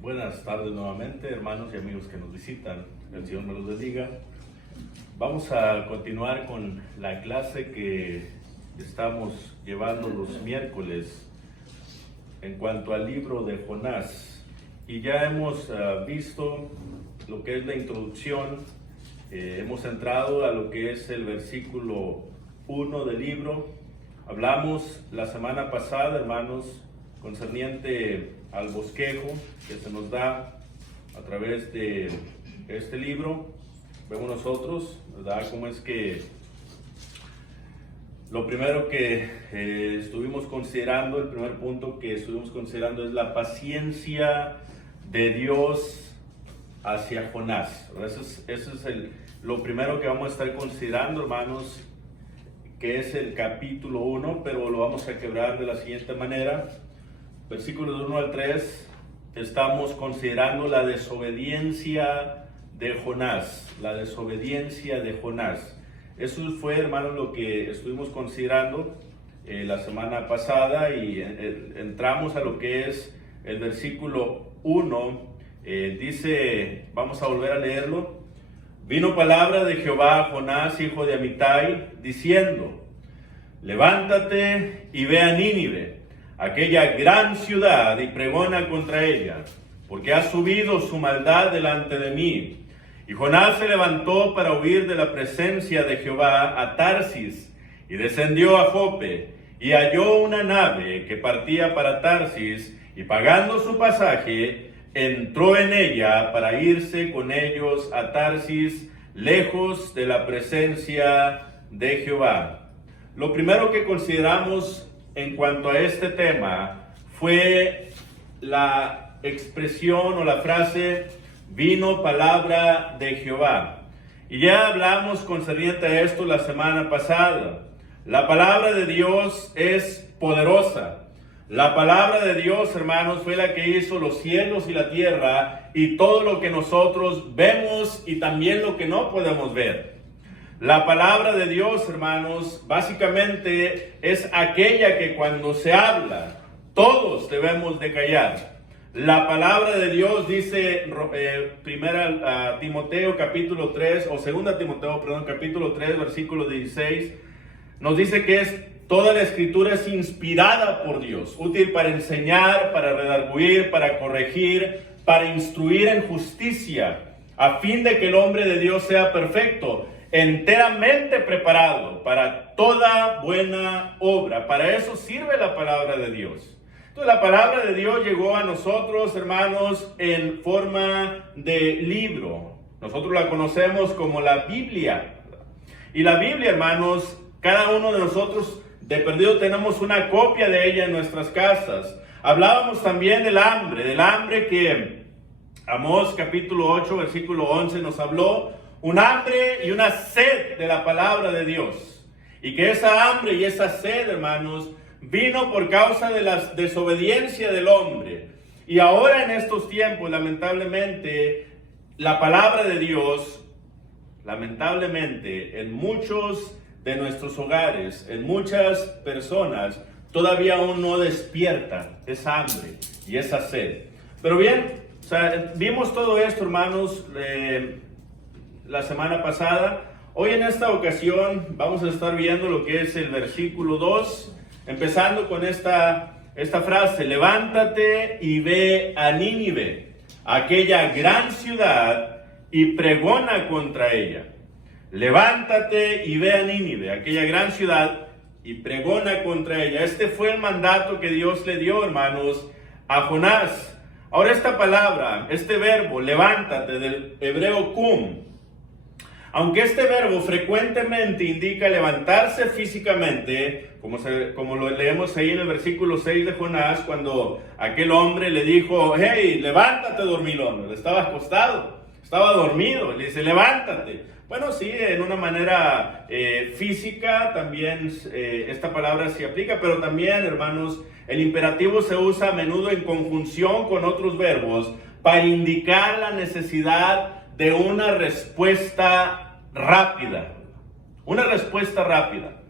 Buenas tardes nuevamente, hermanos y amigos que nos visitan. El Señor me los bendiga. Vamos a continuar con la clase que estamos llevando los miércoles en cuanto al libro de Jonás. Y ya hemos visto lo que es la introducción. Hemos entrado a lo que es el versículo 1 del libro. Hablamos la semana pasada, hermanos, concerniente al bosquejo que se nos da a través de este libro. Vemos nosotros, ¿verdad?, cómo es que lo primero que estuvimos considerando, el primer punto que estuvimos considerando es la paciencia de Dios hacia Jonás. Eso es lo primero que vamos a estar considerando, hermanos, que es el capítulo 1, pero lo vamos a quebrar de la siguiente manera. Versículos 1 al 3, estamos considerando la desobediencia de Jonás, la desobediencia de Jonás. Eso fue, hermanos, lo que estuvimos considerando la semana pasada, y entramos a lo que es el versículo 1. Dice, vamos a volver a leerlo: vino palabra de Jehová a Jonás, hijo de Amitai, diciendo: levántate y ve a Nínive, aquella gran ciudad, y pregona contra ella, porque ha subido su maldad delante de mí. Y Jonás se levantó para huir de la presencia de Jehová a Tarsis, y descendió a Jope, y halló una nave que partía para Tarsis, y pagando su pasaje, entró en ella para irse con ellos a Tarsis, lejos de la presencia de Jehová. Lo primero que consideramos en cuanto a este tema fue la expresión o la frase: vino palabra de Jehová. Y ya hablamos concerniente a esto la semana pasada. La palabra de Dios es poderosa. La palabra de Dios, hermanos, fue la que hizo los cielos y la tierra y todo lo que nosotros vemos y también lo que no podemos ver. La palabra de Dios, hermanos, básicamente es aquella que cuando se habla, todos debemos de callar. La palabra de Dios dice, primera Timoteo capítulo 3, o segunda Timoteo, perdón, capítulo 3, versículo 16, nos dice que toda la escritura es inspirada por Dios, útil para enseñar, para redarguir, para corregir, para instruir en justicia, a fin de que el hombre de Dios sea perfecto, enteramente preparado para toda buena obra. Para eso sirve la palabra de Dios. Entonces, la palabra de Dios llegó a nosotros, hermanos, en forma de libro. Nosotros la conocemos como la Biblia. Y la Biblia, hermanos, cada uno de nosotros de perdido tenemos una copia de ella en nuestras casas. Hablábamos también del hambre que Amós capítulo 8, versículo 11 nos habló. Un hambre y una sed de la palabra de Dios. Y que esa hambre y esa sed, hermanos, vino por causa de la desobediencia del hombre. Y ahora en estos tiempos, lamentablemente, la palabra de Dios, lamentablemente, en muchos de nuestros hogares, en muchas personas, todavía aún no despierta esa hambre y esa sed. Pero bien, vimos todo esto, hermanos, la semana pasada. Hoy en esta ocasión vamos a estar viendo lo que es el versículo 2, empezando con esta frase: levántate y ve a Nínive, aquella gran ciudad, y pregona contra ella. Levántate y ve a Nínive, aquella gran ciudad, y pregona contra ella. Este fue el mandato que Dios le dio, hermanos, a Jonás. Ahora, esta palabra, este verbo, levántate, del hebreo kum, aunque este verbo frecuentemente indica levantarse físicamente, como lo leemos ahí en el versículo 6 de Jonás, cuando aquel hombre le dijo: hey, levántate, dormilón. Él estaba acostado, estaba dormido, le dice: levántate. Bueno, sí, en una manera física también esta palabra se aplica, pero también, hermanos, el imperativo se usa a menudo en conjunción con otros verbos para indicar la necesidad de una respuesta rápida. Una respuesta rápida.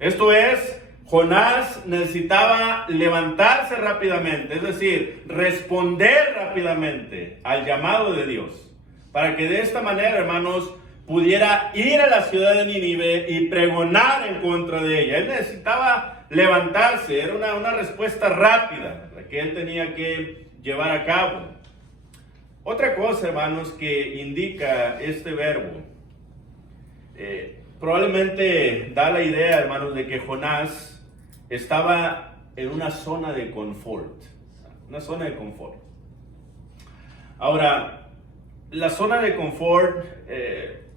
Esto es, Jonás necesitaba levantarse rápidamente, es decir, responder rápidamente al llamado de Dios, para que de esta manera, hermanos, pudiera ir a la ciudad de Nínive y pregonar en contra de ella. Él necesitaba levantarse, era una respuesta rápida que él tenía que llevar a cabo. Otra cosa, hermanos, que indica este verbo, probablemente da la idea, hermanos, de que Jonás estaba en una zona de confort. Una zona de confort. Ahora, la zona de confort,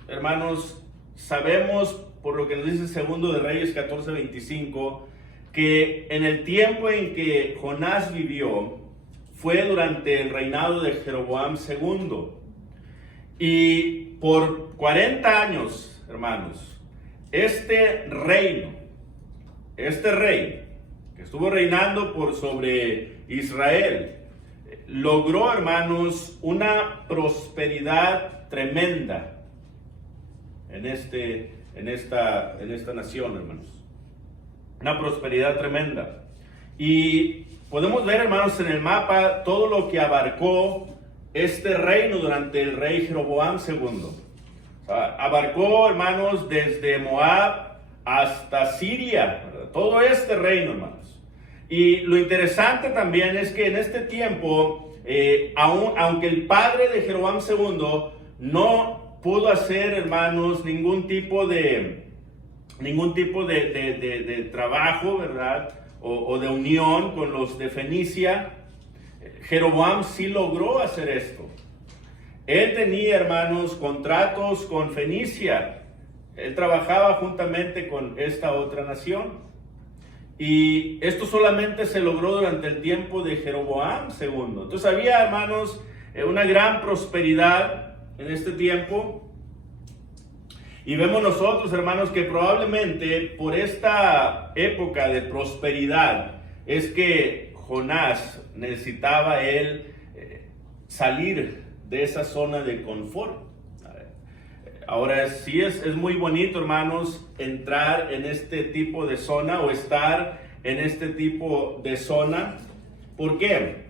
hermanos, sabemos por lo que nos dice Segundo de Reyes 14:25, que en el tiempo en que Jonás vivió fue durante el reinado de Jeroboam II. Y por 40 años, hermanos, este rey que estuvo reinando por sobre Israel, logró, hermanos, una prosperidad tremenda en esta nación, hermanos. Una prosperidad tremenda. Y podemos ver, hermanos, en el mapa todo lo que abarcó este reino durante el rey Jeroboam II. Abarcó, hermanos, desde Moab hasta Siria, ¿verdad? Todo este reino, hermanos. Y lo interesante también es que en este tiempo, aunque el padre de Jeroboam II no pudo hacer, hermanos, ningún tipo de trabajo, ¿verdad? O de unión con los de Fenicia, Jeroboam sí logró hacer esto. Él tenía, hermanos, contratos con Fenicia. Él trabajaba juntamente con esta otra nación. Y esto solamente se logró durante el tiempo de Jeroboam II. Entonces había, hermanos, una gran prosperidad en este tiempo. Y vemos nosotros, hermanos, que probablemente por esta época de prosperidad es que Jonás necesitaba él salir de esa zona de confort. Ahora sí es muy bonito, hermanos, entrar en este tipo de zona o estar en este tipo de zona. ¿Por qué?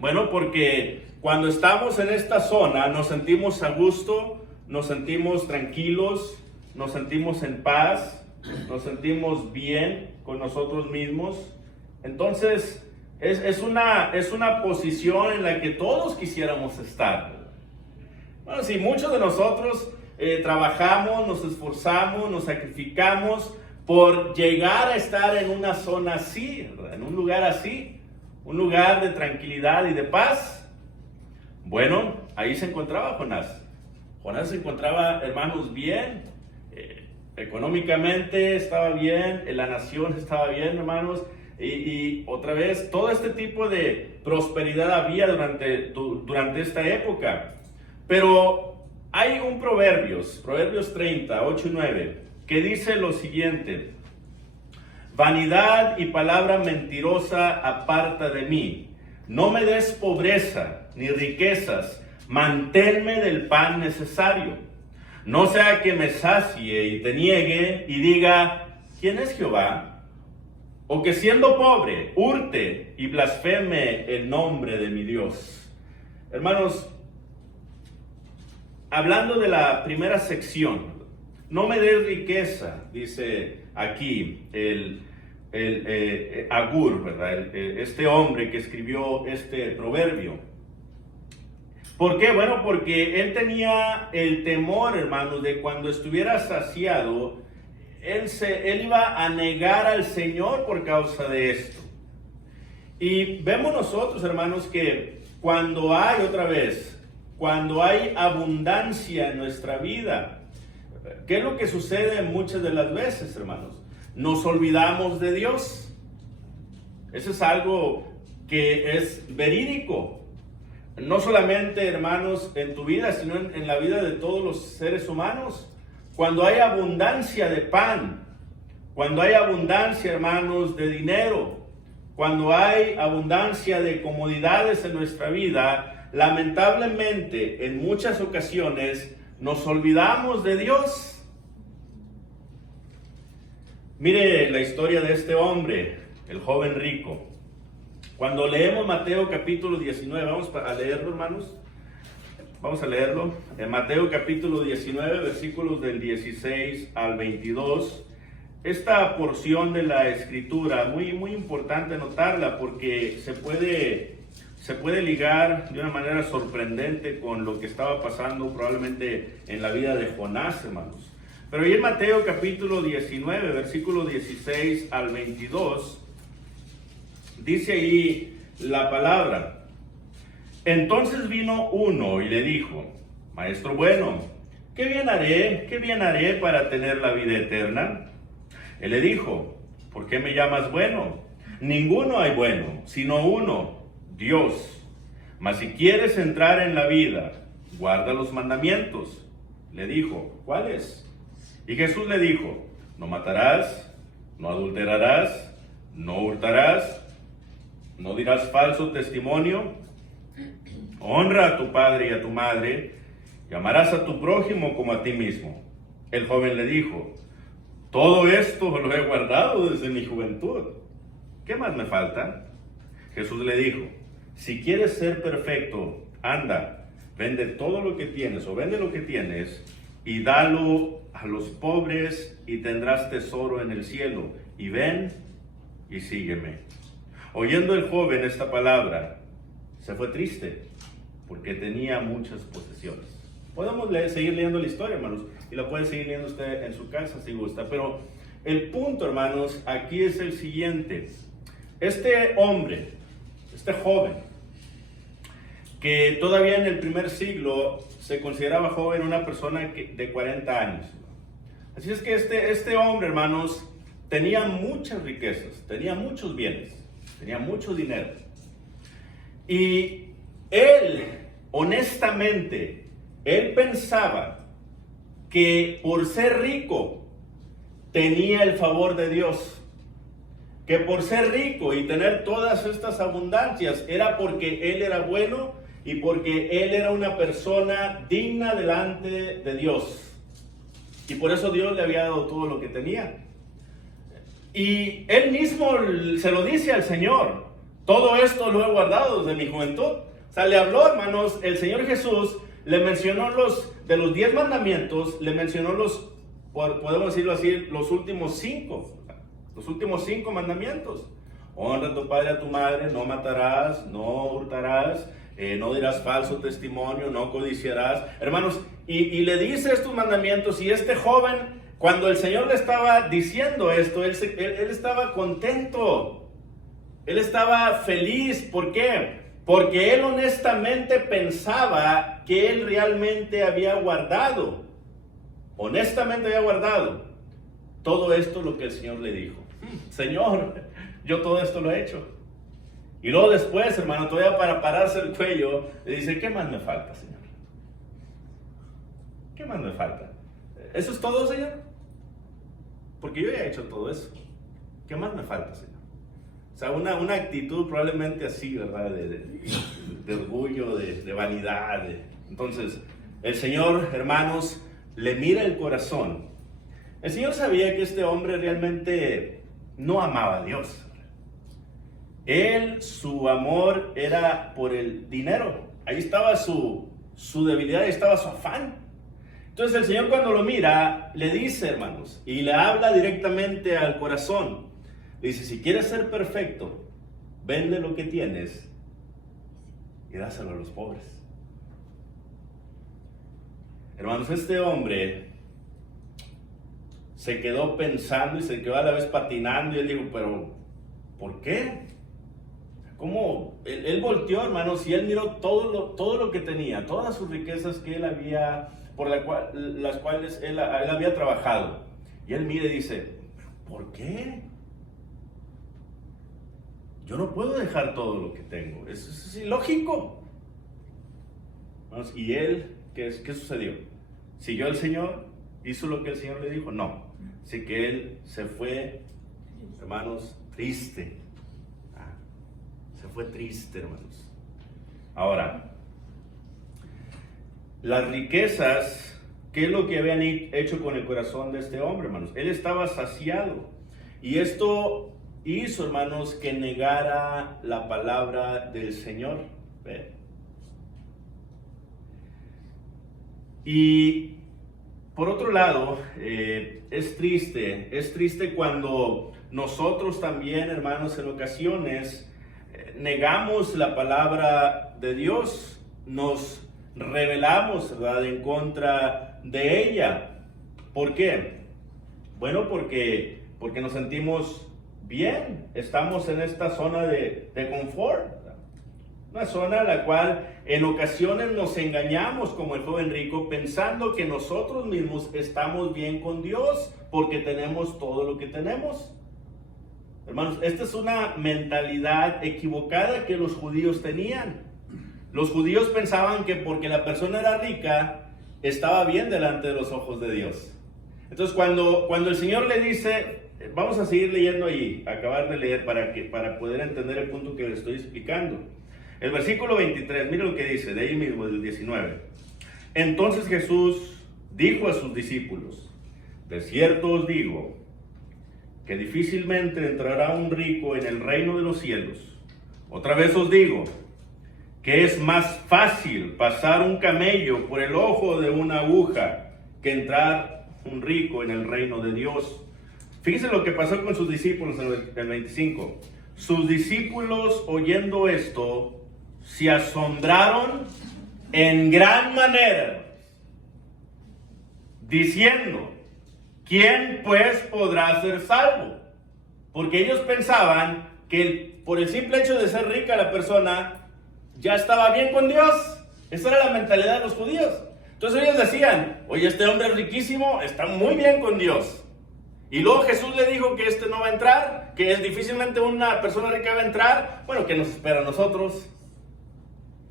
Bueno, porque cuando estamos en esta zona nos sentimos a gusto, nos sentimos tranquilos, nos sentimos en paz, nos sentimos bien con nosotros mismos. Entonces, es una posición en la que todos quisiéramos estar. Bueno, si muchos de nosotros trabajamos, nos esforzamos, nos sacrificamos por llegar a estar en una zona así, ¿verdad? En un lugar así, un lugar de tranquilidad y de paz. Bueno, ahí se encontraba Jonás. Jonás se encontraba, hermanos, bien, económicamente estaba bien, la nación estaba bien, hermanos, y otra vez, todo este tipo de prosperidad había durante esta época. Pero hay un Proverbios 30, 8 y 9, que dice lo siguiente: vanidad y palabra mentirosa aparta de mí, no me des pobreza ni riquezas, manténme del pan necesario. No sea que me sacie y te niegue y diga, ¿quién es Jehová? O que siendo pobre, hurte y blasfeme el nombre de mi Dios. Hermanos, hablando de la primera sección, no me des riqueza, dice aquí Agur, ¿verdad? Este hombre que escribió este proverbio. ¿Por qué? Bueno, porque él tenía el temor, hermanos, de cuando estuviera saciado, él iba a negar al Señor por causa de esto. Y vemos nosotros, hermanos, que cuando hay abundancia en nuestra vida, ¿qué es lo que sucede muchas de las veces, hermanos? Nos olvidamos de Dios. Eso es algo que es verídico. No solamente, hermanos, en tu vida, sino en la vida de todos los seres humanos. Cuando hay abundancia de pan, cuando hay abundancia, hermanos, de dinero, cuando hay abundancia de comodidades en nuestra vida, lamentablemente, en muchas ocasiones, nos olvidamos de Dios. Mire la historia de este hombre, el joven rico. Cuando leemos Mateo capítulo 19, vamos a leerlo, hermanos. Vamos a leerlo. En Mateo capítulo 19, versículos del 16 al 22. Esta porción de la escritura, muy importante notarla porque se puede ligar de una manera sorprendente con lo que estaba pasando probablemente en la vida de Jonás, hermanos. Pero ahí en Mateo capítulo 19, versículo 16 al 22, dice ahí la palabra: entonces vino uno y le dijo, maestro bueno, ¿qué bien haré para tener la vida eterna? Él le dijo, ¿por qué me llamas bueno? Ninguno hay bueno, sino uno, Dios. Mas si quieres entrar en la vida, guarda los mandamientos. Le dijo, ¿cuáles? Y Jesús le dijo, no matarás, no adulterarás, no hurtarás, no dirás falso testimonio, honra a tu padre y a tu madre, y amarás a tu prójimo como a ti mismo. El joven le dijo, todo esto lo he guardado desde mi juventud. ¿Qué más me falta? Jesús le dijo, si quieres ser perfecto, anda, vende todo lo que tienes o vende lo que tienes y dalo a los pobres y tendrás tesoro en el cielo. Y ven y sígueme. Oyendo el joven esta palabra, se fue triste porque tenía muchas posesiones. Podemos seguir leyendo la historia, hermanos, y la puede seguir leyendo usted en su casa si gusta, pero el punto, hermanos, aquí es el siguiente. Este hombre, este joven, que todavía en el primer siglo se consideraba joven, una persona de 40 años. Así es que este hombre, hermanos, tenía muchas riquezas, tenía muchos bienes, tenía mucho dinero. Y él, honestamente, él pensaba que por ser rico tenía el favor de Dios. Que por ser rico y tener todas estas abundancias era porque él era bueno y porque él era una persona digna delante de Dios. Y por eso Dios le había dado todo lo que tenía. Y él mismo se lo dice al Señor, todo esto lo he guardado desde mi juventud. O sea, le habló, hermanos, el Señor Jesús le mencionó de los 10 mandamientos, le mencionó podemos decirlo así, los últimos 5. Los últimos 5 mandamientos. Honra a tu padre y a tu madre, no matarás, no hurtarás, no dirás falso testimonio, no codiciarás. Hermanos, y le dice estos mandamientos, y este joven, cuando el Señor le estaba diciendo esto, él estaba contento. Él estaba feliz. ¿Por qué? Porque él honestamente pensaba que él realmente había guardado. Honestamente había guardado todo esto lo que el Señor le dijo. Señor, yo todo esto lo he hecho. Y luego después, hermano, todavía para pararse el cuello, le dice, ¿qué más me falta, Señor? ¿Qué más me falta? ¿Eso es todo, Señor? Porque yo ya he hecho todo eso. ¿Qué más me falta, Señor? O sea, una actitud probablemente así, ¿verdad? De orgullo, de vanidad. Entonces, el Señor, hermanos, le mira el corazón. El Señor sabía que este hombre realmente no amaba a Dios. Su amor era por el dinero. Ahí estaba su debilidad, ahí estaba su afán. Entonces el Señor, cuando lo mira, le dice, hermanos, y le habla directamente al corazón. Le dice, si quieres ser perfecto, vende lo que tienes y dáselo a los pobres. Hermanos, este hombre se quedó pensando y se quedó a la vez patinando, y él dijo, pero ¿por qué? ¿Cómo? Él volteó, hermanos, y él miró todo lo que tenía, todas sus riquezas que él había, las cuales él había trabajado. Y él mira y dice, ¿por qué? Yo no puedo dejar todo lo que tengo, eso es ilógico. Y él, ¿qué sucedió? ¿Siguió al Señor? ¿Hizo lo que el Señor le dijo? No. Así que él se fue, hermanos, triste. Se fue triste, hermanos. Ahora, las riquezas, ¿qué es lo que habían hecho con el corazón de este hombre, hermanos? Él estaba saciado. Y esto hizo, hermanos, que negara la palabra del Señor. ¿Ve? Y por otro lado, es triste cuando nosotros también, hermanos, en ocasiones negamos la palabra de Dios, nos rebelamos, ¿verdad?, en contra de ella. ¿Por qué? Bueno, porque nos sentimos bien, estamos en esta zona de confort, ¿verdad? Una zona en la cual en ocasiones nos engañamos como el joven rico pensando que nosotros mismos estamos bien con Dios porque tenemos todo lo que tenemos. Hermanos, esta es una mentalidad equivocada que los judíos tenían. Los judíos pensaban que porque la persona era rica, estaba bien delante de los ojos de Dios. Entonces, cuando el Señor le dice, vamos a seguir leyendo ahí, acabar de leer para poder entender el punto que le estoy explicando. El versículo 23, mire lo que dice, de ahí mismo, del 19. Entonces Jesús dijo a sus discípulos, de cierto os digo, que difícilmente entrará un rico en el reino de los cielos. Otra vez os digo, que es más fácil pasar un camello por el ojo de una aguja que entrar un rico en el reino de Dios. Fíjense lo que pasó con sus discípulos en el 25. Sus discípulos, oyendo esto, se asombraron en gran manera, diciendo, ¿quién pues podrá ser salvo? Porque ellos pensaban que por el simple hecho de ser rica la persona ya estaba bien con Dios. Esa era la mentalidad de los judíos. Entonces ellos decían, oye, este hombre es riquísimo, está muy bien con Dios. Y luego Jesús le dijo que este no va a entrar, que es difícilmente una persona rica va a entrar. Bueno, ¿qué nos espera a nosotros?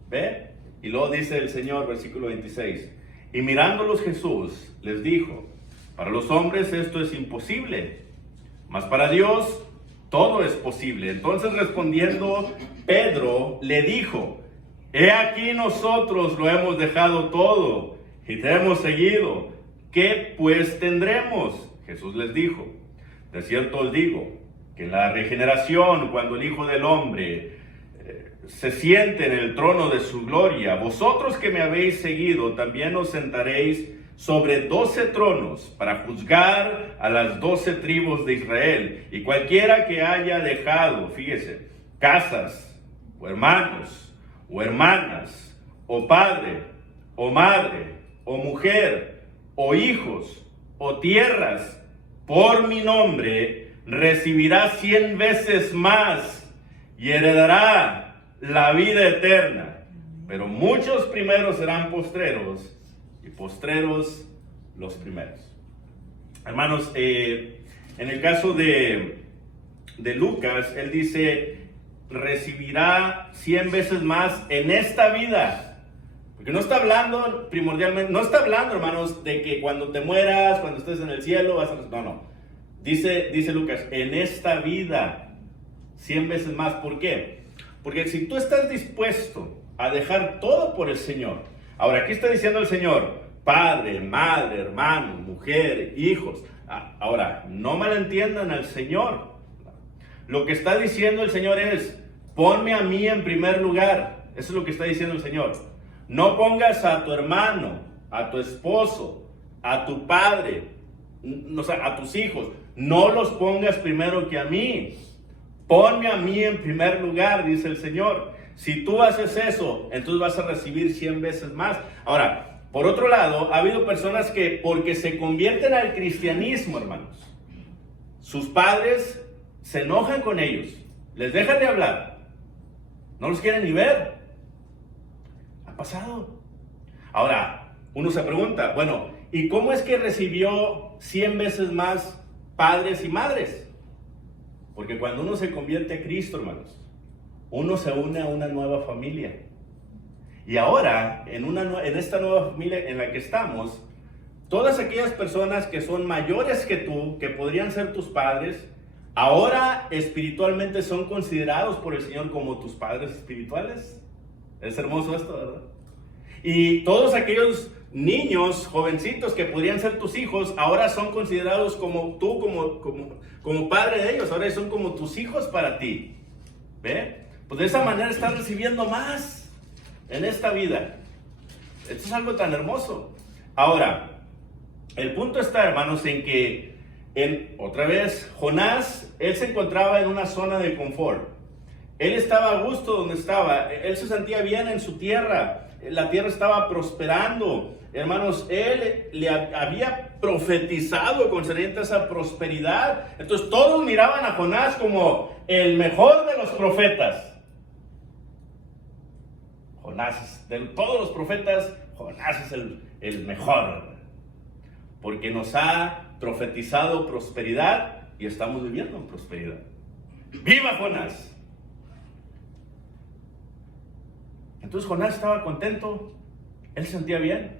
¿Ve? Y luego dice el Señor, versículo 26, y mirándolos Jesús les dijo, para los hombres esto es imposible, mas para Dios todo es posible. Entonces respondiendo Pedro le dijo, he aquí nosotros lo hemos dejado todo y te hemos seguido. ¿Qué pues tendremos? Jesús les dijo, de cierto os digo, que en la regeneración, cuando el Hijo del Hombre se siente en el trono de su gloria, vosotros que me habéis seguido, también os sentaréis sobre 12 tronos para juzgar a las 12 tribus de Israel. Y cualquiera que haya dejado, fíjese, casas, o hermanos, o hermanas, o padre, o madre, o mujer, o hijos, o tierras, por mi nombre, recibirá 100 veces más y heredará la vida eterna. Pero muchos primeros serán postreros y postreros los primeros. Hermanos, en el caso de Lucas, él dice, recibirá 100 veces más en esta vida. Porque no está hablando primordialmente, no está hablando, hermanos, de que cuando te mueras, cuando estés en el cielo, vas a... No. Dice Lucas, en esta vida, 100 veces más. ¿Por qué? Porque si tú estás dispuesto a dejar todo por el Señor. Ahora, aquí está diciendo el Señor, padre, madre, hermano, mujer, hijos. Ahora, no malentiendan al Señor. Lo que está diciendo el Señor es, ponme a mí en primer lugar. Eso es lo que está diciendo el Señor. No pongas a tu hermano, a tu esposo, a tu padre, o sea, a tus hijos. No los pongas primero que a mí. Ponme a mí en primer lugar, dice el Señor. Si tú haces eso, entonces vas a recibir 100 veces más. Ahora, por otro lado, ha habido personas que porque se convierten al cristianismo, hermanos, sus padres se enojan con ellos, les dejan de hablar, no los quieren ni ver. Ha pasado. Ahora, uno se pregunta, bueno, ¿y cómo es que recibió 100 veces más padres y madres? Porque cuando uno se convierte a Cristo, hermanos, uno se une a una nueva familia. Y ahora, en esta nueva familia en la que estamos, todas aquellas personas que son mayores que tú, que podrían ser tus padres, ahora espiritualmente son considerados por el Señor como tus padres espirituales. Es hermoso esto, ¿verdad? Y todos aquellos niños, jovencitos que podrían ser tus hijos, ahora son considerados como tú, como padre de ellos, ahora son como tus hijos para ti. ¿Ve? Pues de esa manera estás recibiendo más en esta vida. Esto es algo tan hermoso. Ahora, el punto está, hermanos, en que, otra vez, Jonás, él se encontraba en una zona de confort. Él estaba a gusto donde estaba, él se sentía bien en su tierra, la tierra estaba prosperando. Hermanos, él le había profetizado concerniente a esa prosperidad. Entonces todos miraban a Jonás como el mejor de los profetas. Jonás, de todos los profetas, Jonás es el mejor, porque nos ha profetizado prosperidad y estamos viviendo en prosperidad. ¡Viva Jonás! Entonces Jonás estaba contento, él se sentía bien,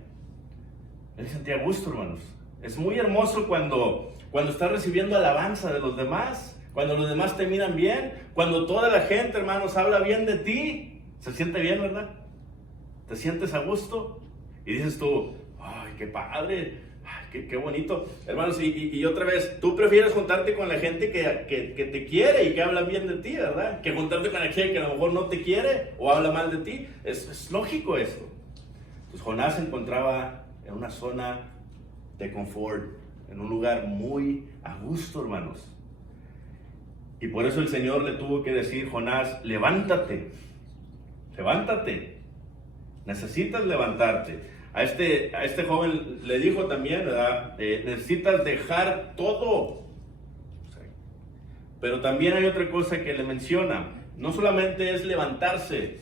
él se sentía a gusto, hermanos. Es muy hermoso cuando estás recibiendo alabanza de los demás, cuando los demás te miran bien, cuando toda la gente, hermanos, habla bien de ti. Se siente bien, ¿verdad? Te sientes a gusto y dices tú, ay, qué padre, ay, qué bonito. Hermanos, y otra vez, tú prefieres juntarte con la gente que te quiere y que habla bien de ti, ¿verdad? Que juntarte con la gente que a lo mejor no te quiere o habla mal de ti. Es lógico esto. Entonces Jonás se encontraba en una zona de confort, en un lugar muy a gusto, hermanos. Y por eso el Señor le tuvo que decir, Jonás, levántate, levántate, necesitas levantarte. A este joven le dijo también, ¿verdad? Necesitas dejar todo. Pero también hay otra cosa que le menciona, no solamente es levantarse,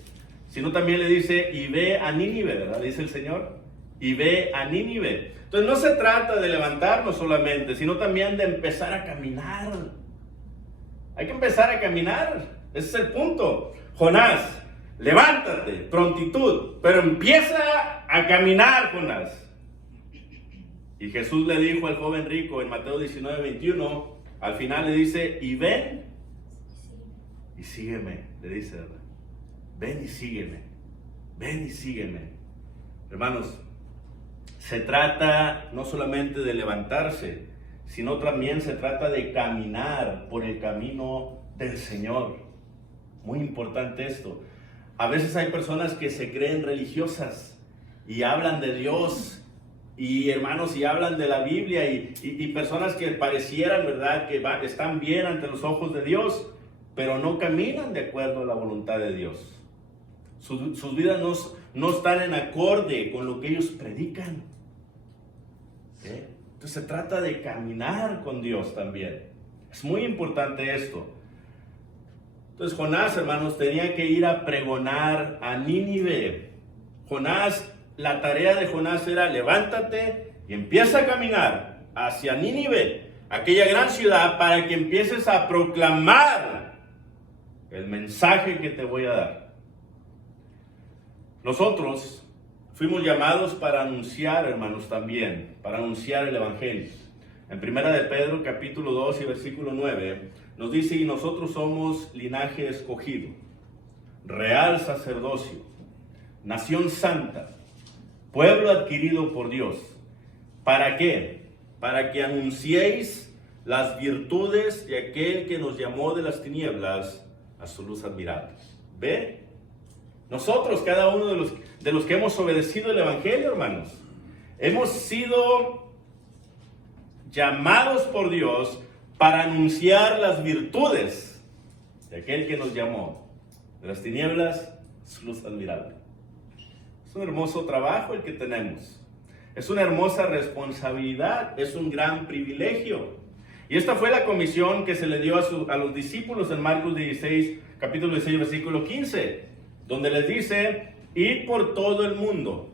sino también le dice, y ve a Nínive, ¿verdad? Dice el Señor, y ve a Nínive. Entonces no se trata de levantarnos solamente, sino también de empezar a caminar. Hay que empezar a caminar, ese es el punto. Jonás, levántate, prontitud, pero empieza a caminar, Jonás. Y Jesús le dijo al joven rico en Mateo 19:21, al final le dice, y ven y sígueme, le dice, ¿verdad? Ven y sígueme, ven y sígueme. Hermanos, se trata no solamente de levantarse, sino también se trata de caminar por el camino del Señor. Muy importante esto. A veces hay personas que se creen religiosas y hablan de Dios, y hermanos, y hablan de la Biblia, y personas que parecieran, ¿verdad?, que están bien ante los ojos de Dios, pero no caminan de acuerdo a la voluntad de Dios. Sus vidas no están en acorde con lo que ellos predican. Entonces se trata de caminar con Dios también. Es muy importante esto. Entonces Jonás, hermanos, tenía que ir a pregonar a Nínive. Jonás, la tarea de Jonás era levántate y empieza a caminar hacia Nínive, aquella gran ciudad, para que empieces a proclamar el mensaje que te voy a dar. Nosotros fuimos llamados para anunciar, hermanos, también, para anunciar el Evangelio. En Primera de Pedro, capítulo 2 y versículo 9, nos dice, y nosotros somos linaje escogido, real sacerdocio, nación santa, pueblo adquirido por Dios. ¿Para qué? Para que anunciéis las virtudes de aquel que nos llamó de las tinieblas a su luz admirable. ¿Ve? Nosotros, cada uno de los que hemos obedecido el Evangelio, hermanos, hemos sido llamados por Dios para anunciar las virtudes de aquel que nos llamó de las tinieblas a su luz admirable. Es un hermoso trabajo el que tenemos. Es una hermosa responsabilidad, es un gran privilegio. Y esta fue la comisión que se le dio a los discípulos en Marcos 16, capítulo 16, versículo 15. Donde les dice, id por todo el mundo,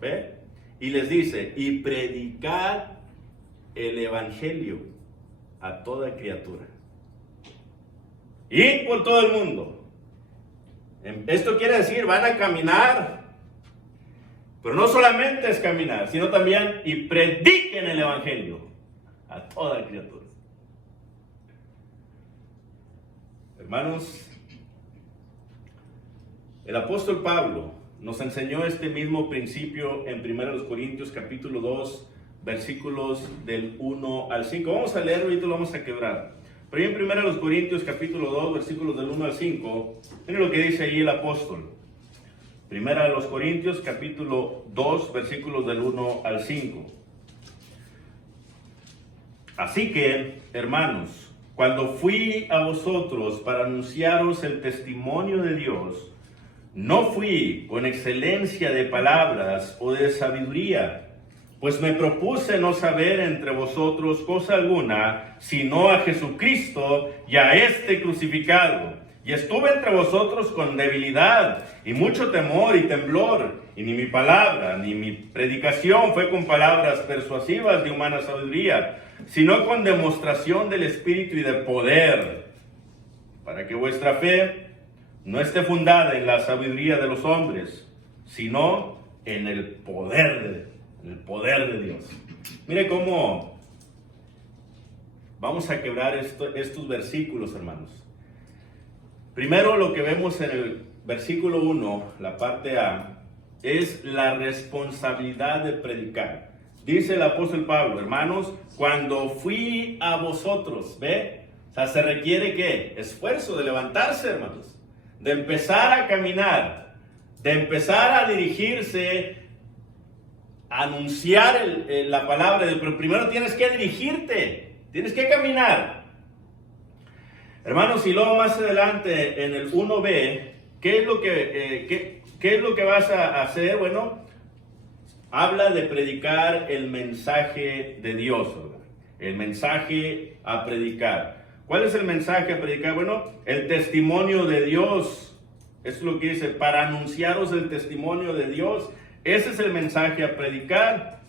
¿ve? Y les dice, y predicad el Evangelio a toda criatura. Id por todo el mundo. Esto quiere decir, van a caminar, pero no solamente es caminar, sino también, y prediquen el Evangelio a toda criatura. Hermanos, el apóstol Pablo nos enseñó este mismo principio en 1 Corintios capítulo 2, versículos del 1 al 5. Vamos a leerlo y lo vamos a quebrar. Pero en 1 Corintios capítulo 2, versículos del 1 al 5, miren lo que dice ahí el apóstol. 1 Corintios capítulo 2, versículos del 1 al 5. Así que, hermanos, cuando fui a vosotros para anunciaros el testimonio de Dios, no fui con excelencia de palabras o de sabiduría, pues me propuse no saber entre vosotros cosa alguna, sino a Jesucristo y a este crucificado. Y estuve entre vosotros con debilidad y mucho temor y temblor, y ni mi palabra ni mi predicación fue con palabras persuasivas de humana sabiduría, sino con demostración del Espíritu y de poder, para que vuestra fe no esté fundada en la sabiduría de los hombres, sino en el poder de Dios. Mire cómo vamos a quebrar estos versículos, hermanos. Primero, lo que vemos en el versículo 1, la parte A, es la responsabilidad de predicar. Dice el apóstol Pablo, hermanos, cuando fui a vosotros, ¿ve? O sea, se requiere ¿qué? Esfuerzo de levantarse, hermanos, de empezar a caminar, de empezar a dirigirse, a anunciar la palabra de Dios. Pero primero tienes que dirigirte, tienes que caminar. Hermanos, y luego más adelante en el 1b, ¿qué es lo que vas a hacer? Bueno, habla de predicar el mensaje de Dios, ¿verdad? El mensaje a predicar. ¿Cuál es el mensaje a predicar? Bueno, el testimonio de Dios. Eso es lo que dice, para anunciaros el testimonio de Dios. Ese es el mensaje a predicar.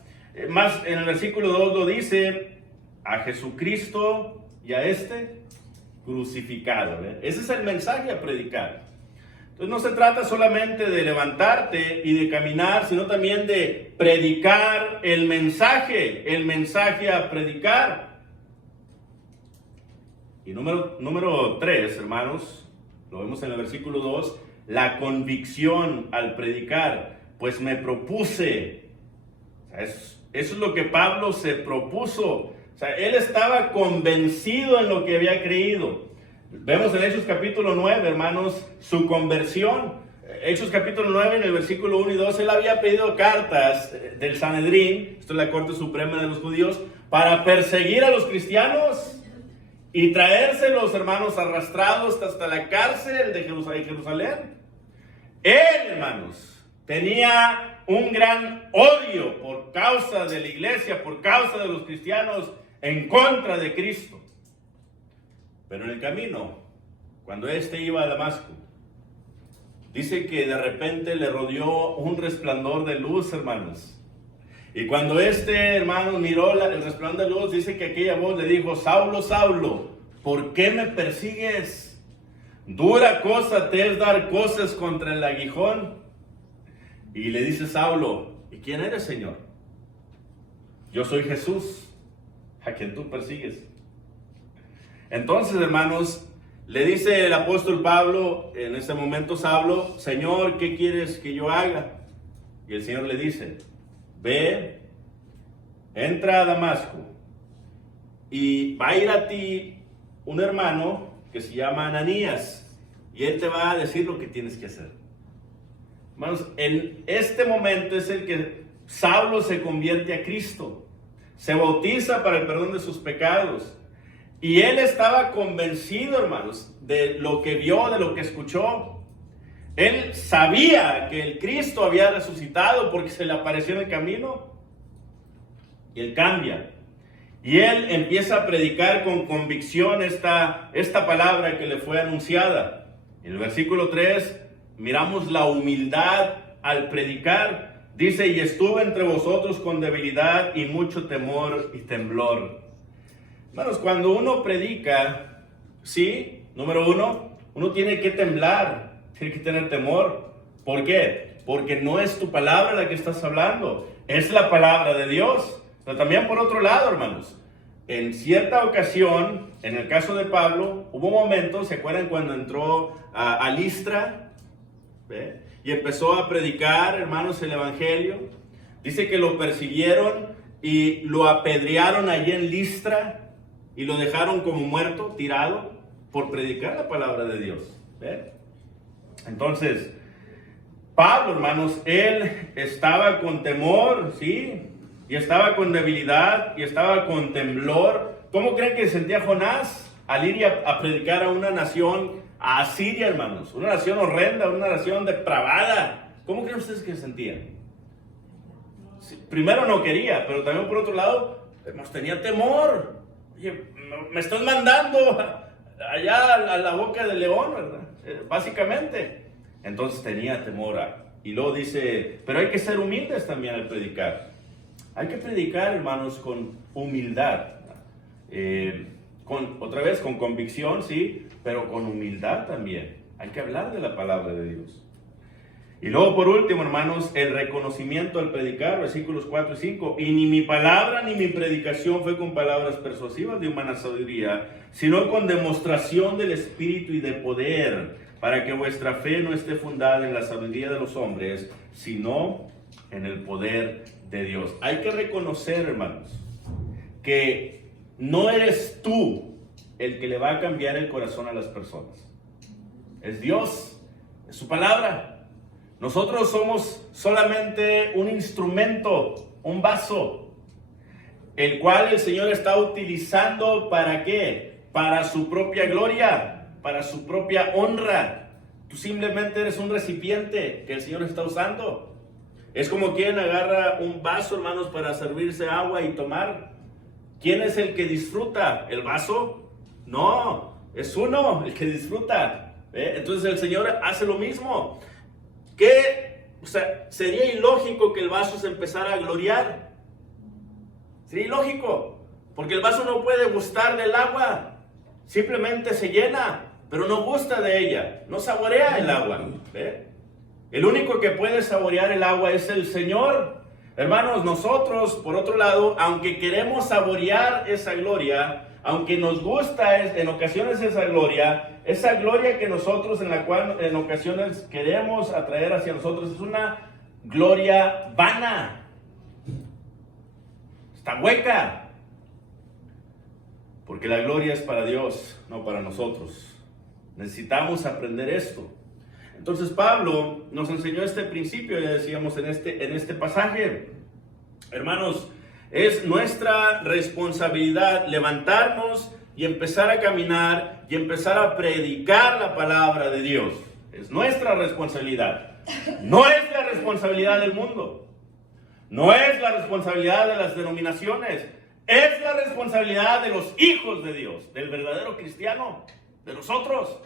Más en el versículo 2 lo dice, a Jesucristo y a este crucificado. Ese es el mensaje a predicar. Entonces no se trata solamente de levantarte y de caminar, sino también de predicar el mensaje a predicar. Y número 3, hermanos, lo vemos en el versículo 2, la convicción al predicar, pues me propuse. Eso es lo que Pablo se propuso. O sea, él estaba convencido en lo que había creído. Vemos en Hechos capítulo 9, hermanos, su conversión. Hechos capítulo 9, en el versículo 1 y 2, él había pedido cartas del Sanedrín, esto es la Corte Suprema de los Judíos, para perseguir a los cristianos y traérselos, hermanos, arrastrados hasta la cárcel de Jerusalén. Él, hermanos, tenía un gran odio por causa de la iglesia, por causa de los cristianos, en contra de Cristo. Pero en el camino, cuando éste iba a Damasco, dice que de repente le rodeó un resplandor de luz, hermanos. Y cuando este hermano miró el resplandor de luz, dice que aquella voz le dijo, Saulo, Saulo, ¿por qué me persigues? Dura cosa te es dar cosas contra el aguijón. Y le dice Saulo, ¿y quién eres, Señor? Yo soy Jesús, a quien tú persigues. Entonces, hermanos, le dice el apóstol Pablo, en ese momento Saulo, Señor, ¿qué quieres que yo haga? Y el Señor le dice, ve, entra a Damasco, y va a ir a ti un hermano que se llama Ananías, y él te va a decir lo que tienes que hacer. Hermanos, en este momento es el que Saulo se convierte a Cristo, se bautiza para el perdón de sus pecados. Y él estaba convencido, hermanos, de lo que vio, de lo que escuchó. Él sabía que el Cristo había resucitado porque se le apareció en el camino. Y él cambia. Y él empieza a predicar con convicción esta palabra que le fue anunciada. En el versículo 3 miramos la humildad al predicar. Dice, y estuve entre vosotros con debilidad y mucho temor y temblor. Hermanos, cuando uno predica, sí, número uno, uno tiene que temblar, tiene que tener temor. ¿Por qué? Porque no es tu palabra la que estás hablando, es la palabra de Dios. Pero también por otro lado, hermanos, en cierta ocasión, en el caso de Pablo, hubo momentos, ¿se acuerdan cuando entró a Listra? ¿ve? Y empezó a predicar, hermanos, el evangelio. Dice que lo persiguieron y lo apedrearon allí en Listra y lo dejaron como muerto, tirado, por predicar la palabra de Dios, ¿ve? Entonces, Pablo, hermanos, él estaba con temor, ¿sí? Y estaba con debilidad, y estaba con temblor. ¿Cómo creen que se sentía Jonás al ir a predicar a una nación, a Asiria, hermanos? Una nación horrenda, una nación depravada. ¿Cómo creen ustedes que se sentía? Sí, primero no quería, pero también por otro lado, tenía temor. Oye, me estás mandando allá a la boca del león, ¿verdad? Básicamente. Entonces tenía temor. Y luego dice, pero hay que ser humildes también al predicar. Hay que predicar, hermanos, con humildad. Otra vez, con convicción, sí, pero con humildad también. Hay que hablar de la palabra de Dios. Y luego, por último, hermanos, el reconocimiento al predicar, versículos 4 y 5. Y ni mi palabra ni mi predicación fue con palabras persuasivas de humana sabiduría, sino con demostración del Espíritu y de poder, para que vuestra fe no esté fundada en la sabiduría de los hombres, sino en el poder de Dios. Hay que reconocer, hermanos, que no eres tú el que le va a cambiar el corazón a las personas. Es Dios, es su palabra. Nosotros somos solamente un instrumento, un vaso, el cual el Señor está utilizando ¿para qué? Para su propia gloria, para su propia honra. Tú simplemente eres un recipiente que el Señor está usando. Es como quien agarra un vaso, hermanos, para servirse agua y tomar. ¿Quién es el que disfruta? ¿El vaso? No, es uno el que disfruta. Entonces el Señor hace lo mismo. Sería ilógico que el vaso se empezara a gloriar. Sería ilógico, porque el vaso no puede gustar del agua. Simplemente se llena, pero no gusta de ella. No saborea el agua. El único que puede saborear el agua es el Señor. Hermanos, nosotros, por otro lado, aunque queremos saborear esa gloria, aunque nos gusta en ocasiones esa gloria que nosotros en la cual en ocasiones queremos atraer hacia nosotros, es una gloria vana. Está hueca. Porque la gloria es para Dios, no para nosotros. Necesitamos aprender esto. Entonces Pablo nos enseñó este principio, ya decíamos en este pasaje. Hermanos, es nuestra responsabilidad levantarnos y empezar a caminar y empezar a predicar la palabra de Dios. Es nuestra responsabilidad. No es la responsabilidad del mundo. No es la responsabilidad de las denominaciones. Es la responsabilidad de los hijos de Dios, del verdadero cristiano, de nosotros.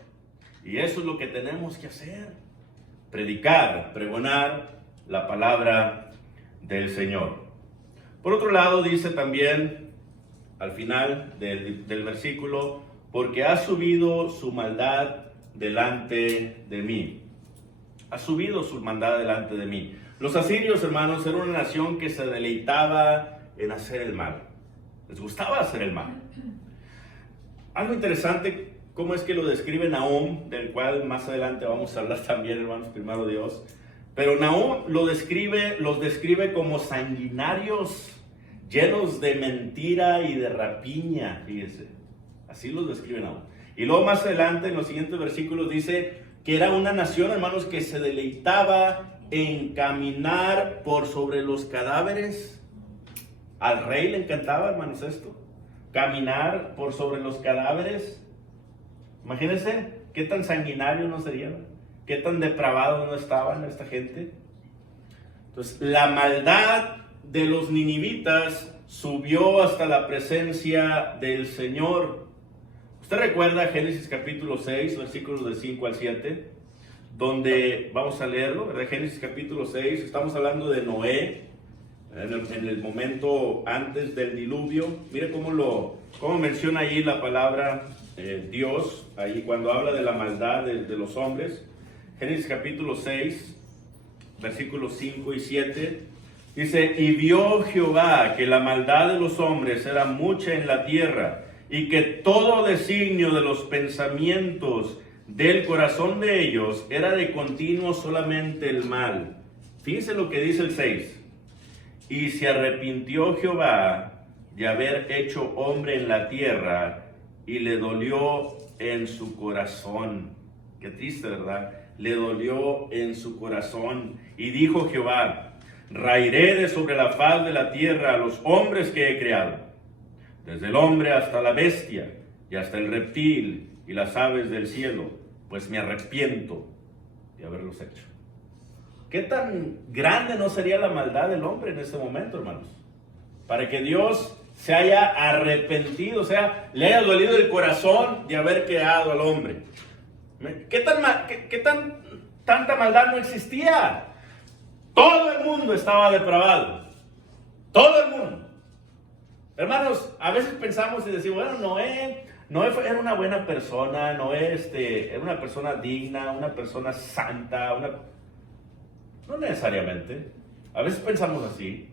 Y eso es lo que tenemos que hacer. Predicar, pregonar la palabra del Señor. Por otro lado, dice también al final del versículo, porque ha subido su maldad delante de mí. Ha subido su maldad delante de mí. Los asirios, hermanos, eran una nación que se deleitaba en hacer el mal. Les gustaba hacer el mal. Algo interesante, cómo es que lo describe Nahum, del cual más adelante vamos a hablar también, hermanos, primero Dios. Pero Nahum los describe como sanguinarios, llenos de mentira y de rapiña, fíjese. Así los describe Nahum. Y luego más adelante, en los siguientes versículos, dice que era una nación, hermanos, que se deleitaba en caminar por sobre los cadáveres. Al rey le encantaba, hermanos, esto. Caminar por sobre los cadáveres. Imagínense qué tan sanguinario no serían, qué tan depravados no estaban esta gente. Entonces, la maldad de los ninivitas subió hasta la presencia del Señor. Usted recuerda Génesis capítulo 6, versículos de 5 al 7, donde vamos a leerlo, ¿verdad? Génesis capítulo 6, estamos hablando de Noé, en el momento antes del diluvio. Mire cómo menciona ahí la palabra Dios, ahí cuando habla de la maldad de los hombres. Génesis capítulo 6, versículos 5 y 7, dice: y vio Jehová que la maldad de los hombres era mucha en la tierra, y que todo designio de los pensamientos del corazón de ellos era de continuo solamente el mal. Fíjense lo que dice el 6. Y se arrepintió Jehová de haber hecho hombre en la tierra, y le dolió en su corazón. Qué triste, ¿verdad? Le dolió en su corazón. Y dijo Jehová: raeré de sobre la faz de la tierra a los hombres que he creado, desde el hombre hasta la bestia, y hasta el reptil y las aves del cielo, pues me arrepiento de haberlos hecho. ¿Qué tan grande no sería la maldad del hombre en este momento, hermanos? Para que Dios se haya arrepentido, o sea, le haya dolido el corazón de haber creado al hombre. Tanta maldad no existía? Todo el mundo estaba depravado. Todo el mundo. Hermanos, a veces pensamos y decimos, bueno, Noé era una buena persona, Noé era una persona digna, una persona santa, no necesariamente. A veces pensamos así.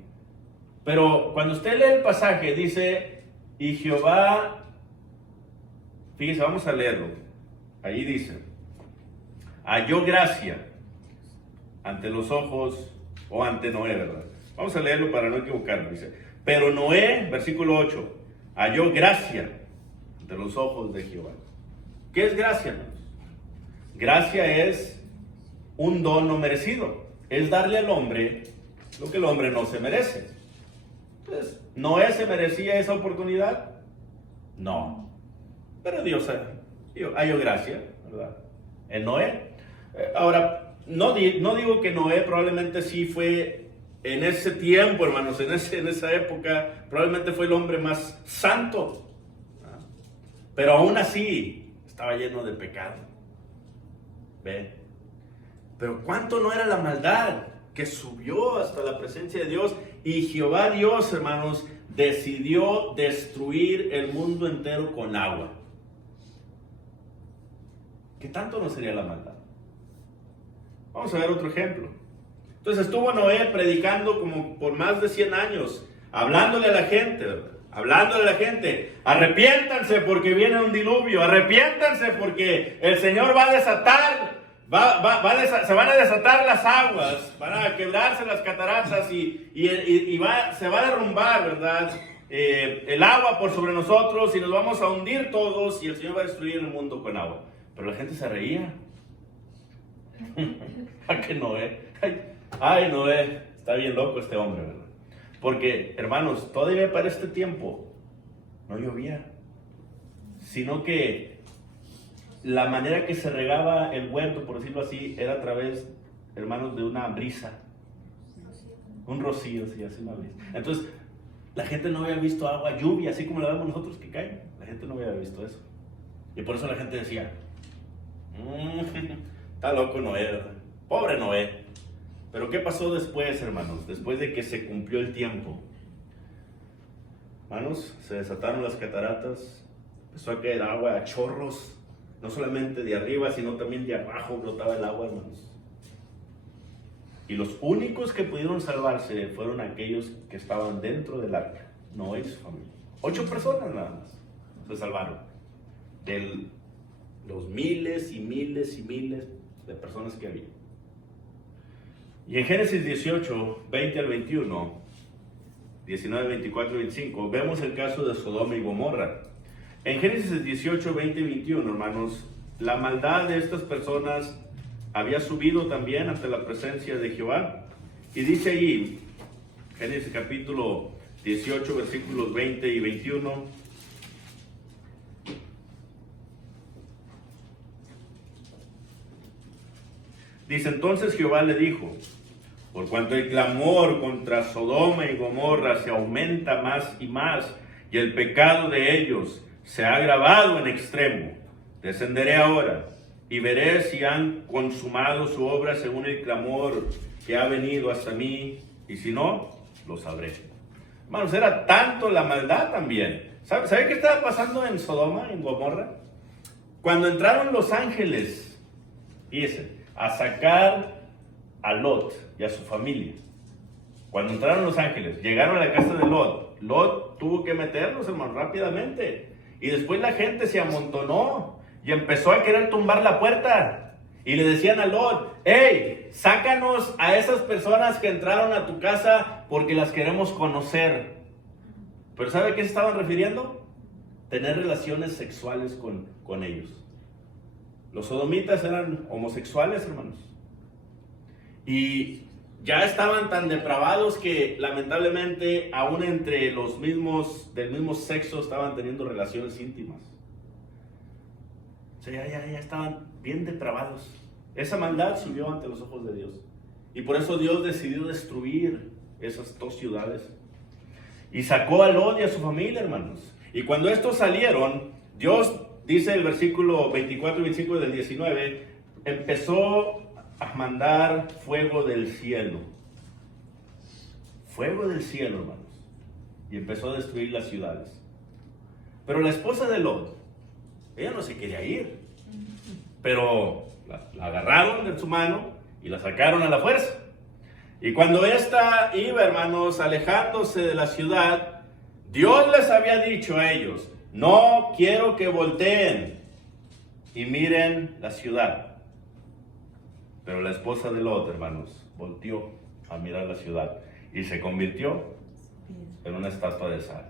Pero cuando usted lee el pasaje, dice, y Jehová, fíjese, vamos a leerlo. Ahí dice, halló gracia ante los ojos, o ante Noé, ¿verdad? Vamos a leerlo para no equivocarnos. Dice, pero Noé, versículo 8, halló gracia ante los ojos de Jehová. ¿Qué es gracia, hermanos? Gracia es un don no merecido. Es darle al hombre lo que el hombre no se merece. Entonces, ¿Noé se merecía esa oportunidad? No. Pero Dios halló gracia, ¿verdad? En Noé. Ahora, no digo que Noé probablemente sí fue en ese tiempo, hermanos, en esa época, probablemente fue el hombre más santo. ¿Ah? Pero aún así, estaba lleno de pecado. ¿Ve? Pero cuánto no era la maldad que subió hasta la presencia de Dios, y Jehová Dios, hermanos, decidió destruir el mundo entero con agua. ¿Qué tanto no sería la maldad? Vamos a ver otro ejemplo. Entonces estuvo Noé predicando como por más de 100 años, hablándole a la gente, arrepiéntanse porque viene un diluvio, arrepiéntanse porque el Señor va a desatar, se van a desatar las aguas, van a quebrarse las cataratas y se va a derrumbar, ¿verdad? El agua por sobre nosotros y nos vamos a hundir todos y el Señor va a destruir el mundo con agua. Pero la gente se reía. ¿A qué Noé? Ay, Noé, está bien loco este hombre, ¿verdad? Porque, hermanos, todavía para este tiempo no llovía, sino que la manera que se regaba el huerto, por decirlo así, era a través, hermanos, de una brisa, un rocío, sí, así una brisa. Entonces, la gente no había visto agua, lluvia, así como la vemos nosotros que cae. La gente no había visto eso. Y por eso la gente decía, está loco Noé, ¿verdad? Pobre Noé. Pero ¿qué pasó después, hermanos? Después de que se cumplió el tiempo. Hermanos, se desataron las cataratas, empezó a caer agua a chorros, no solamente de arriba, sino también de abajo brotaba el agua, hermanos. Y los únicos que pudieron salvarse fueron aquellos que estaban dentro del arca, Noé y su familia. 8 personas nada más se salvaron de los miles y miles y miles de personas que había. Y en Génesis 18, 20 al 21, 19, 24 y 25, vemos el caso de Sodoma y Gomorra. En Génesis 18, 20 y 21, hermanos, la maldad de estas personas había subido también ante la presencia de Jehová. Y dice allí, Génesis capítulo 18, versículos 20 y 21, dice, entonces Jehová le dijo, por cuanto el clamor contra Sodoma y Gomorra se aumenta más y más, y el pecado de ellos se ha agravado en extremo, descenderé ahora, y veré si han consumado su obra según el clamor que ha venido hasta mí, y si no, lo sabré. Hermanos, era tanto la maldad también. ¿Sabe qué estaba pasando en Sodoma, en Gomorra? Cuando entraron los ángeles, fíjese, a sacar a Lot y a su familia. Cuando entraron los ángeles, llegaron a la casa de Lot. Lot tuvo que meterlos, hermano, rápidamente. Y después la gente se amontonó. y empezó a querer tumbar la puerta. Y le decían a Lot, hey, sácanos a esas personas que entraron a tu casa porque las queremos conocer. Pero ¿sabe a qué se estaban refiriendo? Tener relaciones sexuales con ellos. Los sodomitas eran homosexuales, hermanos. Y ya estaban tan depravados que lamentablemente aún entre los mismos del mismo sexo estaban teniendo relaciones íntimas. O sea, ya estaban bien depravados. Esa maldad subió ante los ojos de Dios. Y por eso Dios decidió destruir esas dos ciudades. Y sacó a Lot y a su familia, hermanos. Y cuando estos salieron, Dios, dice el versículo 24 y 25 del 19, empezó a mandar fuego del cielo. Fuego del cielo, hermanos. Y empezó a destruir las ciudades. Pero la esposa de Lot, ella no se quería ir. Pero la agarraron de su mano y la sacaron a la fuerza. Y cuando ésta iba, hermanos, alejándose de la ciudad, Dios les había dicho a ellos, no quiero que volteen y miren la ciudad. Pero la esposa de Lot, hermanos, volteó a mirar la ciudad y se convirtió en una estatua de sal.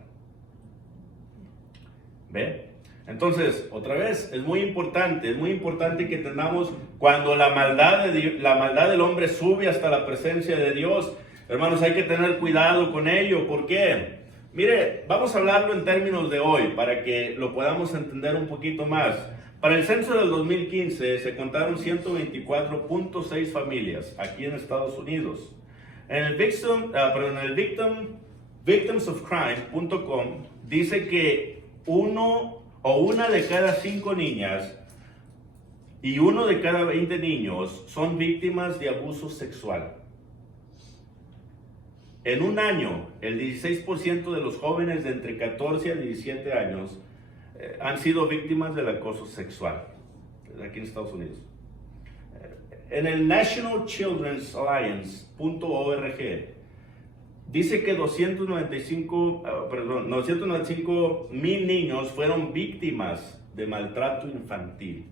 ¿Ve? Entonces, otra vez, es muy importante que entendamos cuando la maldad del hombre sube hasta la presencia de Dios. Hermanos, hay que tener cuidado con ello. ¿Por qué? Mire, vamos a hablarlo en términos de hoy para que lo podamos entender un poquito más. Para el censo del 2015 se contaron 124.6 familias aquí en Estados Unidos. En el victimsofcrime.com dice que una de cada 5 niñas y 1 de cada 20 niños son víctimas de abuso sexual. En un año, el 16% de los jóvenes de entre 14 a 17 años han sido víctimas del acoso sexual aquí en Estados Unidos. En el National Children's Alliance.org dice que 995,000 niños fueron víctimas de maltrato infantil.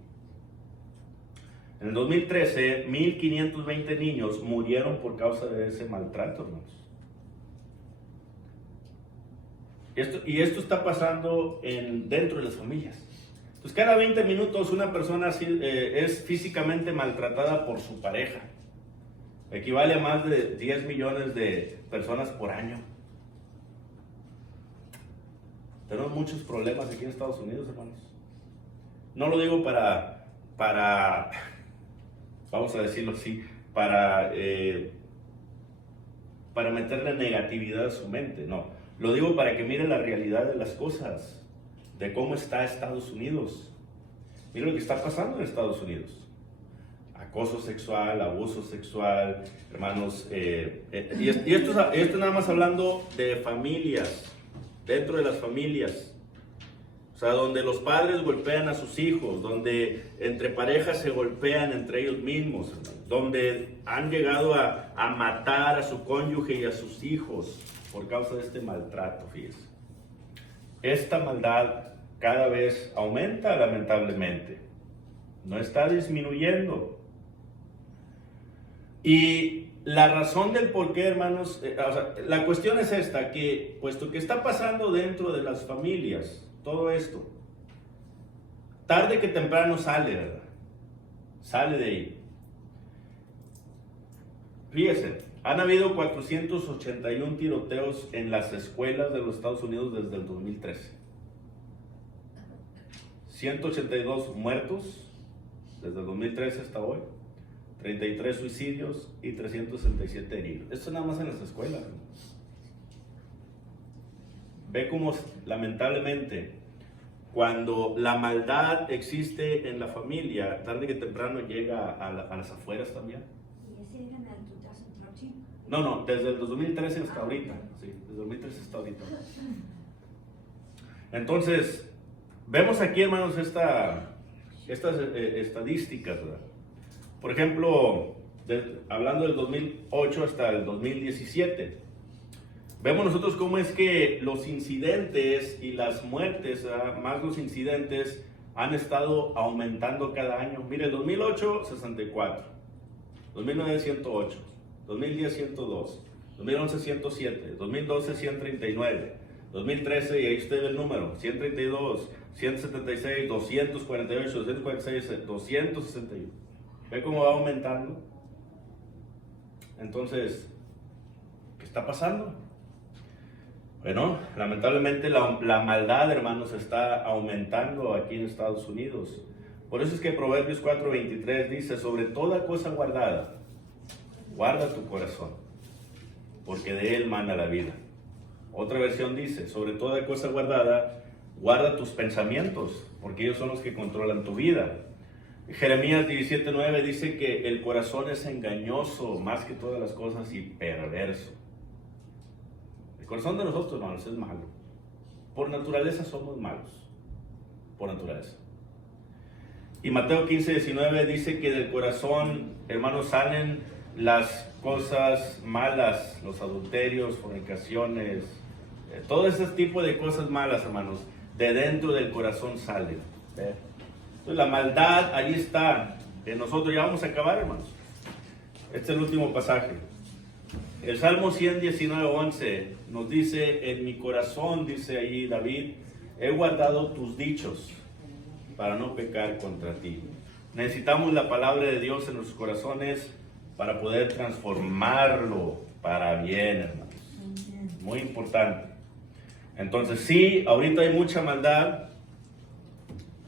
En el 2013, 1,520 niños murieron por causa de ese maltrato, hermanos. Y esto está pasando dentro de las familias. Entonces, cada 20 minutos una persona es físicamente maltratada por su pareja. Equivale a más de 10 millones de personas por año. Tenemos muchos problemas aquí en Estados Unidos, hermanos. No lo digo para vamos a decirlo así, para meterle negatividad a su mente, no. Lo digo para que mire la realidad de las cosas, de cómo está Estados Unidos. Mire lo que está pasando en Estados Unidos. Acoso sexual, abuso sexual, hermanos. Y esto nada más hablando de familias, dentro de las familias. O sea, donde los padres golpean a sus hijos, donde entre parejas se golpean entre ellos mismos, hermanos, donde han llegado a matar a su cónyuge y a sus hijos por causa de este maltrato, fíjense. Esta maldad cada vez aumenta, lamentablemente. No está disminuyendo. Y la razón del por qué, hermanos, la cuestión es esta, que puesto que está pasando dentro de las familias, todo esto, tarde que temprano sale, ¿verdad? Sale de ahí. Fíjense, han habido 481 tiroteos en las escuelas de los Estados Unidos desde el 2013. 182 muertos desde el 2013 hasta hoy. 33 suicidios y 367 heridos. Esto nada más en las escuelas. Ve cómo lamentablemente cuando la maldad existe en la familia, tarde que temprano llega a las afueras también. ¿Y ese era en el 2013? No, desde el 2013 hasta ahorita. Sí, desde el 2013 hasta ahorita. Entonces, vemos aquí, hermanos, estas estadísticas, ¿verdad? Por ejemplo, hablando del 2008 hasta el 2017, vemos nosotros cómo es que los incidentes y las muertes, más los incidentes, han estado aumentando cada año. Mire, 2008, 64. 2009, 108. 2010, 102. 2011, 107. 2012, 139. 2013, y ahí usted ve el número, 132, 176, 248, 246, 261. ¿Ve cómo va aumentando? Entonces, ¿qué está pasando? Bueno, lamentablemente la maldad, hermanos, está aumentando aquí en Estados Unidos. Por eso es que Proverbios 4:23 dice, sobre toda cosa guardada, guarda tu corazón, porque de él mana la vida. Otra versión dice, sobre toda cosa guardada, guarda tus pensamientos, porque ellos son los que controlan tu vida. Jeremías 17:9 dice que el corazón es engañoso más que todas las cosas y perverso. El corazón de nosotros, hermanos, es malo. Por naturaleza somos malos. Por naturaleza. Y Mateo 15:19 dice que del corazón, hermanos, salen las cosas malas, los adulterios, fornicaciones, todo ese tipo de cosas malas, hermanos, de dentro del corazón salen. Entonces la maldad ahí está. Nosotros ya vamos a acabar, hermanos. Este es el último pasaje. El Salmo 119:11 nos dice, en mi corazón, dice ahí David, he guardado tus dichos para no pecar contra ti. Necesitamos la palabra de Dios en nuestros corazones para poder transformarlo para bien, hermanos. Muy importante. Entonces sí, ahorita hay mucha maldad,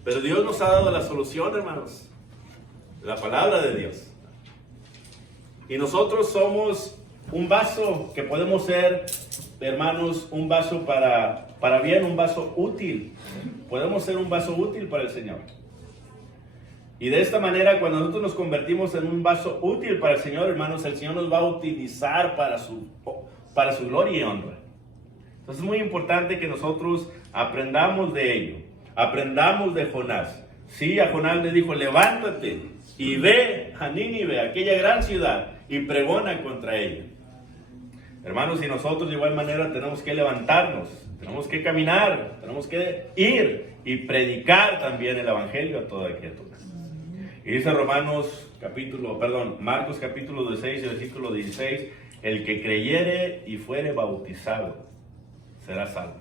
pero Dios nos ha dado la solución, hermanos. La palabra de Dios. Y nosotros somos un vaso que podemos ser, hermanos, un vaso para bien, un vaso útil. Podemos ser un vaso útil para el Señor. Y de esta manera, cuando nosotros nos convertimos en un vaso útil para el Señor, hermanos, el Señor nos va a utilizar para su gloria y honra. Entonces es muy importante que nosotros aprendamos de ello. Aprendamos de Jonás. Sí, a Jonás le dijo, levántate y ve a Nínive, aquella gran ciudad, y pregona contra ella. Hermanos, y nosotros de igual manera tenemos que levantarnos, tenemos que caminar, tenemos que ir y predicar también el evangelio a toda criatura. Y dice Marcos capítulo 16, versículo 16, el que creyere y fuere bautizado será salvo,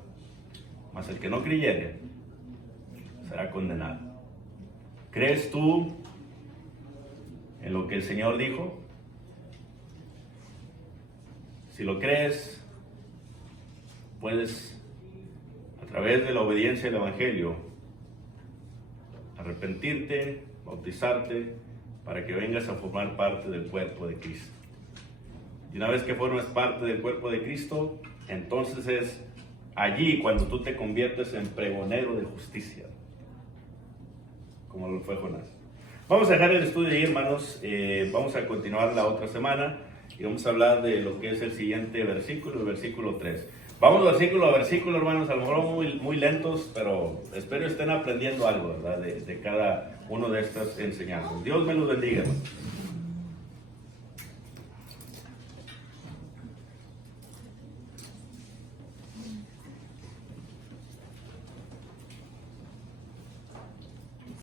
mas el que no creyere será condenado. ¿Crees tú en lo que el Señor dijo? Si lo crees, puedes, a través de la obediencia al evangelio, arrepentirte, bautizarte, para que vengas a formar parte del cuerpo de Cristo. Y una vez que formas parte del cuerpo de Cristo, entonces es allí cuando tú te conviertes en pregonero de justicia, como lo fue Jonás. Vamos a dejar el estudio ahí, hermanos. Vamos a continuar la otra semana y vamos a hablar de lo que es el siguiente versículo, el versículo 3. Vamos versículo a versículo, hermanos, a lo mejor muy lentos, pero espero estén aprendiendo algo, ¿verdad? De cada uno de estas enseñanzas. Dios me los bendiga, hermanos.